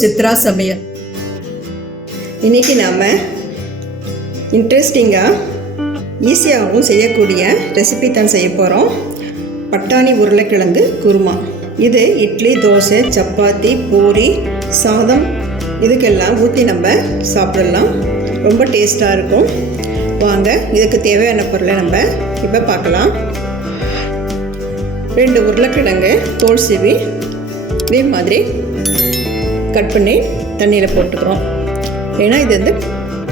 சித்ரா சமையல். இன்றைக்கி நாம் இன்ட்ரெஸ்டிங்காக ஈஸியாகவும் செய்யக்கூடிய ரெசிபி தான் செய்ய போகிறோம். பட்டாணி உருளைக்கிழங்கு குருமா. இது இட்லி, தோசை, சப்பாத்தி, பூரி, சாதம் இதுக்கெல்லாம் ஊற்றி நம்ம சாப்பிடலாம். ரொம்ப டேஸ்ட்டாக இருக்கும். வாங்க இதுக்கு தேவையான பொருளை நம்ம இப்போ பார்க்கலாம். 2 உருளைக்கிழங்கு தோல் சீவி இதே மாதிரி கட் பண்ணி தண்ணியில் போட்டுக்கிறோம். ஏன்னா இது வந்து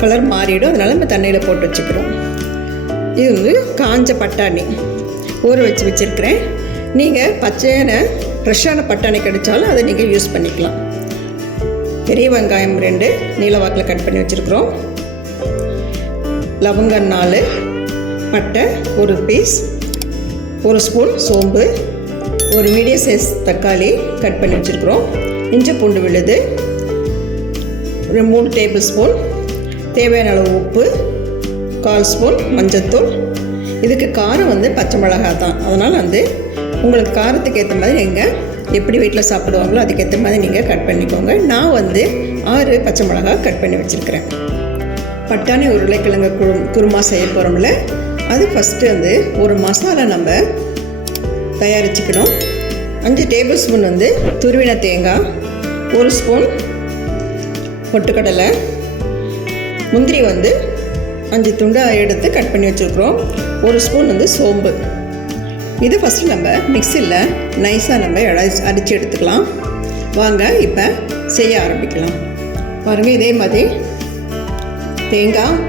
கலர் மாறிடும், அதனால் நம்ம தண்ணியில் போட்டு வச்சுக்கிறோம். இது வந்து காஞ்ச பட்டாணி ஊற வச்சுருக்கிறேன். நீங்கள் பச்சையான ஃப்ரெஷ்ஷான பட்டாணி கிடைச்சாலும் அதை நீங்கள் யூஸ் பண்ணிக்கலாம். பெரிய வெங்காயம் 2 நீல வாக்கில் கட் பண்ணி வச்சுருக்குறோம். லவங்கம் 4, பட்டை 1 பீஸ், 1 ஸ்பூன் சோம்பு, 1 மீடியம் சைஸ் தக்காளி கட் பண்ணி வச்சுருக்குறோம். இஞ்சி பூண்டு விழுது 3 டேபிள் ஸ்பூன், தேவையான அளவு உப்பு, 1/4 ஸ்பூன் மஞ்சள்தூள். இதுக்கு காரம் வந்து பச்சை மிளகாய் தான், அதனால் வந்து உங்களுக்கு காரத்துக்கு ஏற்ற மாதிரி நீங்கள் எப்படி வீட்டில் சாப்பிடுவாங்களோ அதுக்கேற்ற மாதிரி நீங்கள் கட் பண்ணிக்கோங்க. நான் வந்து 6 பச்சை மிளகாய் கட் பண்ணி வச்சுருக்கிறேன். பட்டாணி உருளைக்கிழங்கு குருமா செய்ய போகிறோம்ல, அது ஃபஸ்ட்டு வந்து ஒரு மசாலா நம்ம தயாரிச்சுக்கணும். 5 டேபிள் ஸ்பூன் வந்து துருவின தேங்காய், 1 ஸ்பூன் பொட்டுக்கடலை, முந்திரி வந்து 5 துண்டாக எடுத்து கட் பண்ணி வச்சுருக்குறோம். 1 ஸ்பூன் வந்து சோம்பு. இது ஃபஸ்ட்டு நம்ம மிக்சியில் நைஸாக நம்ம அடித்து எடுத்துக்கலாம். வாங்க இப்போ செய்ய ஆரம்பிக்கலாம். பாருங்கள், இதே மாதிரி தேங்காய்,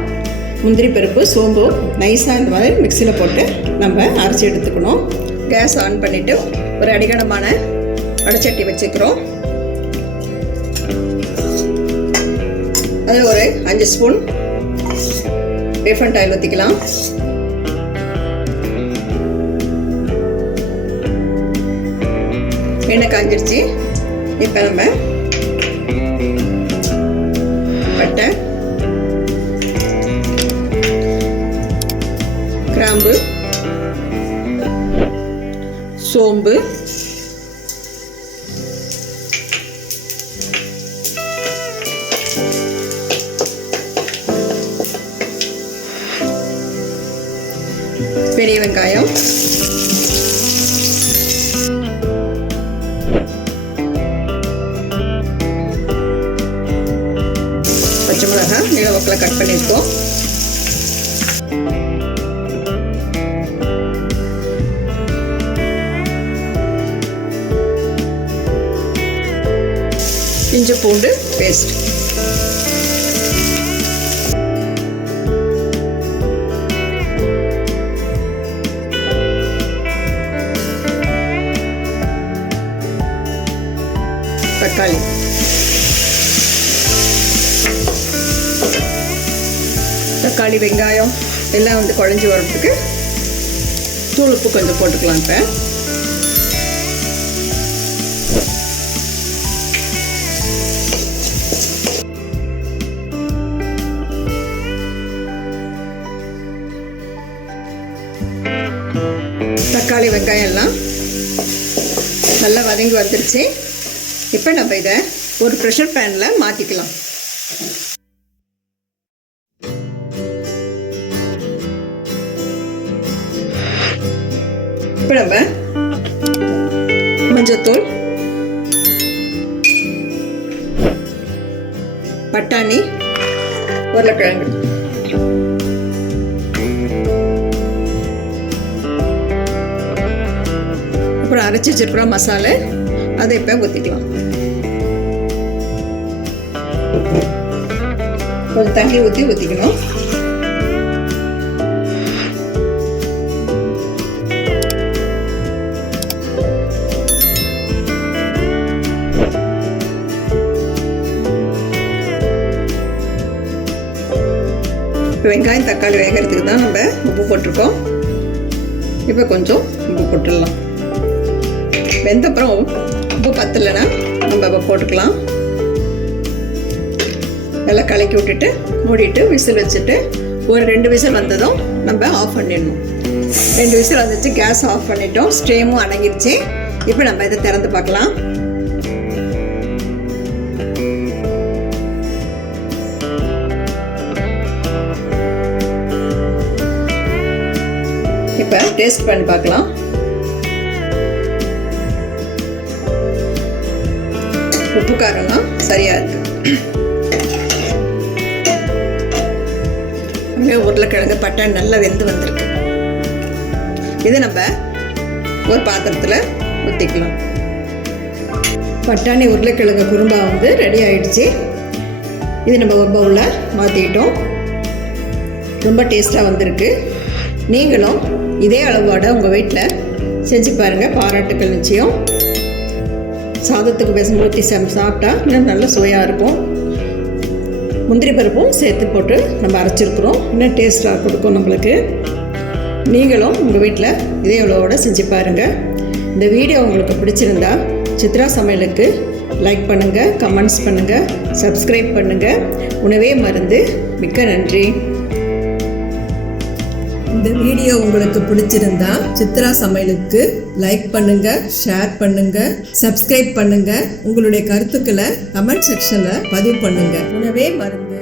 முந்திரி பருப்பு, சோம்பு நைஸாக இந்த மாதிரி மிக்சியில் போட்டு நம்ம அரைச்சி எடுத்துக்கணும். கேஸ் ஆன் பண்ணிவிட்டு ஒரு அடிகனமான வடைச்சட்டி வச்சுக்கிறோம். அதில் ஒரு 5 ஸ்பூன் ரீஃபைண்ட் ஆயில் ஊற்றிக்கலாம். எண்ணெய் காஞ்சிருச்சு. இப்போ நம்ம பட்டை, கிராம்பு, சோம்பு, பெரிய வெங்காயம், பச்சை மிளகாய் நீல வாக்கில் கட் பண்ணியிருக்கோம். இஞ்சி பூண்டு பேஸ்ட், தக்காளி, தக்காளி வெங்காயம் எல்லாம் வந்து குழஞ்சி வரதுக்கு தூள் உப்பு கொஞ்சம் போட்டுக்கலாம். இப்போ தக்காளி வெங்காயம் எல்லாம் நல்லா வதங்கி வந்துருச்சு. இப்போ நம்ம இதை ஒரு ப்ரெஷர் பேனில் மாற்றிக்கலாம். இப்போ நம்ம மஞ்சத்தூள், பட்டாணி, உருளைக்கிழங்கு, அப்புறம் அரைச்சி வச்சிருக்கிற மசாலா அதை இப்போ ஊற்றிக்கலாம். கொஞ்சம் தண்ணி ஊற்றிக்கணும். இப்போ வெங்காயம் தக்காளி வேகிறதுக்கு தான் நம்ம உப்பு போட்டிருக்கோம். இப்போ கொஞ்சம் உப்பு போட்டுடலாம். வெந்தப்புறம் உப்பு பத்தலைன்னா நம்ம போட்டுக்கலாம். நல்லா கலக்கி விட்டுட்டு மூடிட்டு விசில் வச்சுட்டு ஒரு 2 விசில் வந்ததும் நம்ம ஆஃப் பண்ணிடணும். 2 விசில் வந்துச்சு, கேஸ் ஆஃப் பண்ணிட்டோம், ஸ்டேமும் அடங்கிடுச்சு. இப்போ நம்ம இதை திறந்து பார்க்கலாம். டேஸ்ட் பண்ணி பார்க்கலாம். உப்பு காரம்லாம் சரியாக இருக்குது. உருளைக்கிழங்கு பட்டாணி நல்லா வெந்து வந்திருக்கு. இதை நம்ம ஒரு பாத்திரத்தில் ஊற்றிக்கலாம். பட்டாணி உருளைக்கிழங்கு குருமா வந்து ரெடி ஆகிடுச்சு. இது நம்ம ஒரு பவுலில் மாற்றிக்கிட்டோம். ரொம்ப டேஸ்ட்டாக வந்திருக்கு. நீங்களும் இதே அளவோட உங்கள் வீட்டில் செஞ்சு பாருங்கள். பாராட்டுக்கள் நிச்சயம். சாதத்துக்கு பேசும் ஊற்றி சாப்பிட்டா இன்னும் நல்ல சுவையாக இருக்கும். முந்திரி பருப்பும் சேர்த்து போட்டு நம்ம அரைச்சிருக்கிறோம். இன்னும் டேஸ்ட்டாக கொடுக்கும் நம்மளுக்கு. நீங்களும் உங்கள் வீட்டில் இதே அளவோட செஞ்சு பாருங்கள். இந்த வீடியோ உங்களுக்கு பிடிச்சிருந்தா சித்ரா சமையலுக்கு லைக் பண்ணுங்கள், கமெண்ட்ஸ் பண்ணுங்கள், சப்ஸ்கிரைப் பண்ணுங்கள். உணவே மருந்து. மிக்க நன்றி. இந்த வீடியோ உங்களுக்கு பிடிச்சிருந்தா சித்ரா சமையலுக்கு லைக் பண்ணுங்க, ஷேர் பண்ணுங்க, சப்ஸ்கிரைப் பண்ணுங்க. உங்களுடைய கருத்துக்களை கமெண்ட் செக்ஷன்ல பதிவு பண்ணுங்க. உணவே மருந்து.